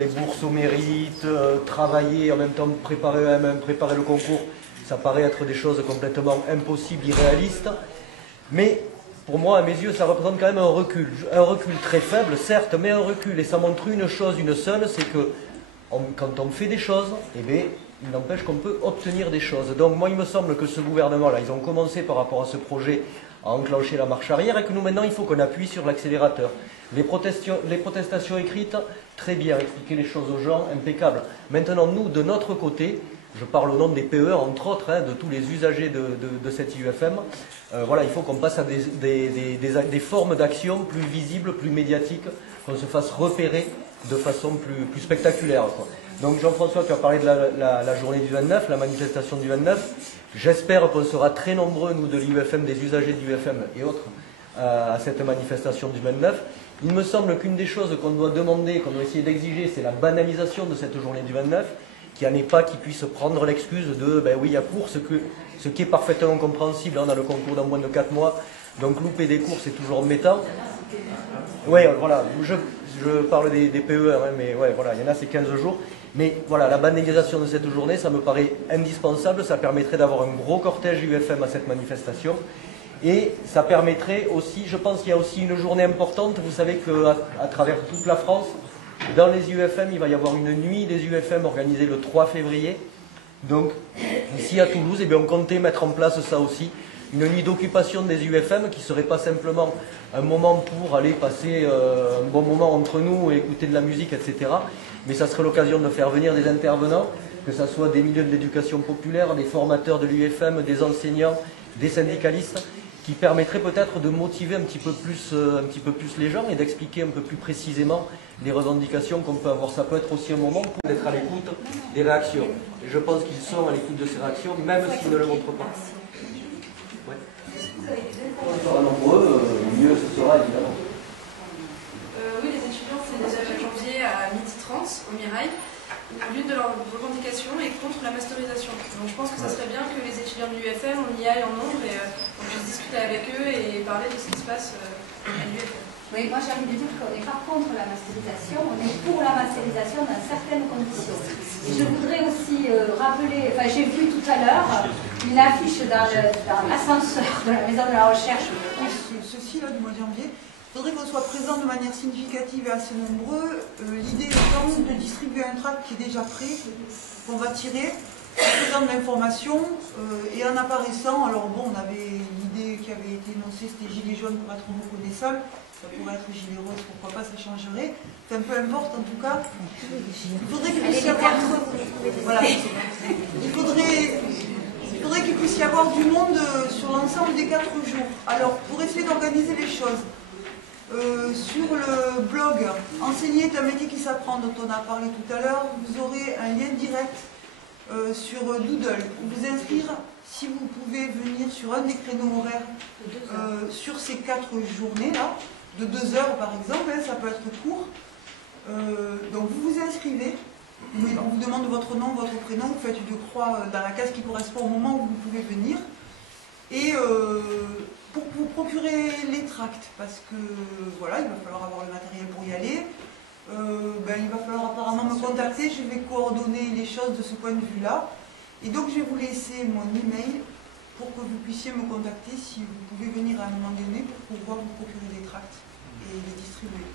les bourses au mérite, travailler, en même temps préparer le concours, ça paraît être des choses complètement impossibles, irréalistes. Mais pour moi, à mes yeux, ça représente quand même un recul. Un recul très faible, certes, mais un recul. Et ça montre une chose, une seule, c'est que quand on fait des choses, eh bien, il n'empêche qu'on peut obtenir des choses. Donc moi, il me semble que ce gouvernement-là, ils ont commencé par rapport à ce projet à enclencher la marche arrière et que nous, maintenant, il faut qu'on appuie sur l'accélérateur. Les protestations écrites, très bien, expliquer les choses aux gens, impeccable. Maintenant, nous, de notre côté, je parle au nom des PE, entre autres, de tous les usagers de cette IUFM, voilà, il faut qu'on passe à des formes d'action plus visibles, plus médiatiques, qu'on se fasse repérer de façon plus spectaculaire, quoi. Donc Jean-François, tu as parlé de la journée du 29, la manifestation du 29. J'espère qu'on sera très nombreux, nous de l'IUFM, des usagers de l'IUFM et autres, à cette manifestation du 29. Il me semble qu'une des choses qu'on doit demander, qu'on doit essayer d'exiger, c'est la banalisation de cette journée du 29, qu'il n'y en ait pas qui puissent prendre l'excuse de « ben oui, il y a cours », ce qui est parfaitement compréhensible, on a le concours dans moins de 4 mois, donc louper des cours, c'est toujours embêtant. Oui, voilà, je parle des PE, hein, mais ouais, voilà, il y en a, c'est 15 jours. Mais voilà, la banalisation de cette journée, ça me paraît indispensable, ça permettrait d'avoir un gros cortège UFM à cette manifestation. Et ça permettrait aussi, je pense qu'il y a aussi une journée importante, vous savez qu'à travers toute la France, dans les UFM, il va y avoir une nuit des UFM organisée le 3 février. Donc, ici à Toulouse, eh bien, on comptait mettre en place ça aussi. Une nuit d'occupation des UFM qui ne serait pas simplement un moment pour aller passer un bon moment entre nous et écouter de la musique, etc. Mais ça serait l'occasion de faire venir des intervenants, que ce soit des milieux de l'éducation populaire, des formateurs de l'UFM, des enseignants, des syndicalistes, qui permettrait peut-être de motiver un petit peu plus les gens et d'expliquer un peu plus précisément les revendications qu'on peut avoir. Ça peut être aussi un moment pour être à l'écoute des réactions. Et je pense qu'ils sont à l'écoute de ces réactions, même s'ils ne le montrent pas. Ouais. On sera nombreux, mieux ce sera évidemment. Oui, les étudiants, c'est déjà le janvier à 12h30 au Mirail. L'une de leurs revendications est contre la masterisation. Donc je pense que ça serait bien que les étudiants de l'UFM, on y aille en nombre et qu'on puisse discuter avec eux et parler de ce qui se passe à l'UFM. Oui, moi j'ai envie de dire qu'on n'est pas contre la masterisation, on est pour la masterisation dans certaines conditions. Et je voudrais aussi rappeler, enfin j'ai vu tout à l'heure une affiche dans l'ascenseur de la maison de la recherche. Ceci là du mois de janvier. Il faudrait qu'on soit présent de manière significative et assez nombreux. L'idée étant de distribuer un tract qui est déjà prêt, qu'on va tirer, en faisant de l'information et en apparaissant. Alors bon, on avait l'idée qui avait été énoncée, c'était gilet jaune pour être reconnaissable. Ça pourrait être gilet rose, pourquoi pas, ça changerait. Enfin, peu importe, en tout cas. Il faudrait qu'il puisse y avoir... Voilà. Il faudrait qu'il puisse y avoir du monde sur l'ensemble des 4 jours. Alors, pour essayer d'organiser les choses, sur le blog Enseigner est un métier qui s'apprend, dont on a parlé tout à l'heure, vous aurez un lien direct sur Doodle pour vous inscrire si vous pouvez venir sur un des créneaux horaires sur ces 4 journées-là, de 2 heures par exemple, hein, ça peut être court. Donc vous vous inscrivez, on vous demande votre nom, votre prénom, vous faites une croix dans la case qui correspond au moment où vous pouvez venir. Et pour vous procurer les tracts, parce que voilà, il va falloir avoir le matériel pour y aller, il va falloir apparemment me contacter, je vais coordonner les choses de ce point de vue-là. Et donc je vais vous laisser mon email pour que vous puissiez me contacter si vous pouvez venir à un moment donné pour pouvoir vous procurer des tracts et les distribuer.